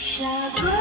Shut up.